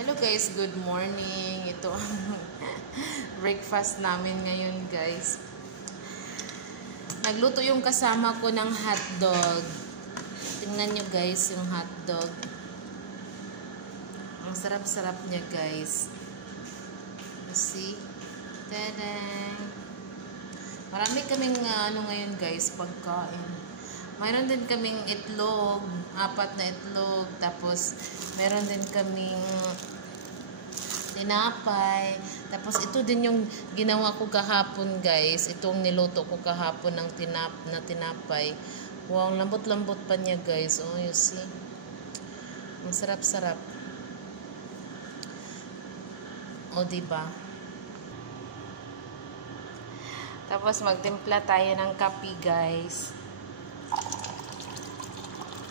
Hello guys, good morning. Ito ang breakfast namin ngayon guys. Nagluto yung kasama ko ng hotdog. Tingnan nyo guys yung hotdog. Ang sarap-sarap niya guys. See? Tadang! Marami kaming ngayon guys, pagkain. Mayroon din kaming itlog, 4 na itlog, tapos meron din kaming tinapay. Tapos ito din yung ginawa ko kahapon guys. Itong niluto ko kahapon ng tinapay. Wow, lambot-lambot pa niya guys. Oh, you see? Ang sarap-sarap. O, diba? Tapos magtimpla tayo ng kape guys.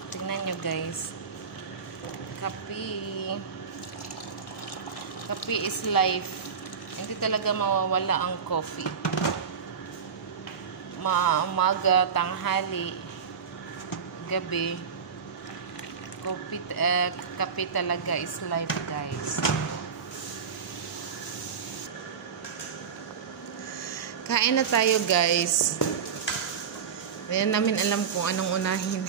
Tingnan nyo guys. Kape. Kape is life. Hindi talaga mawawala ang coffee. Umaga, tanghali, gabi. Kape talaga is life guys. Kain na tayo guys. Hindi namin alam kung anong unahin.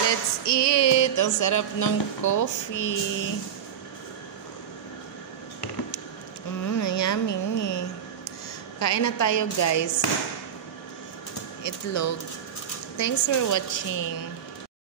Let's eat! Ang sarap ng coffee. Yummy. Kain na tayo guys. Itlog. Thanks for watching.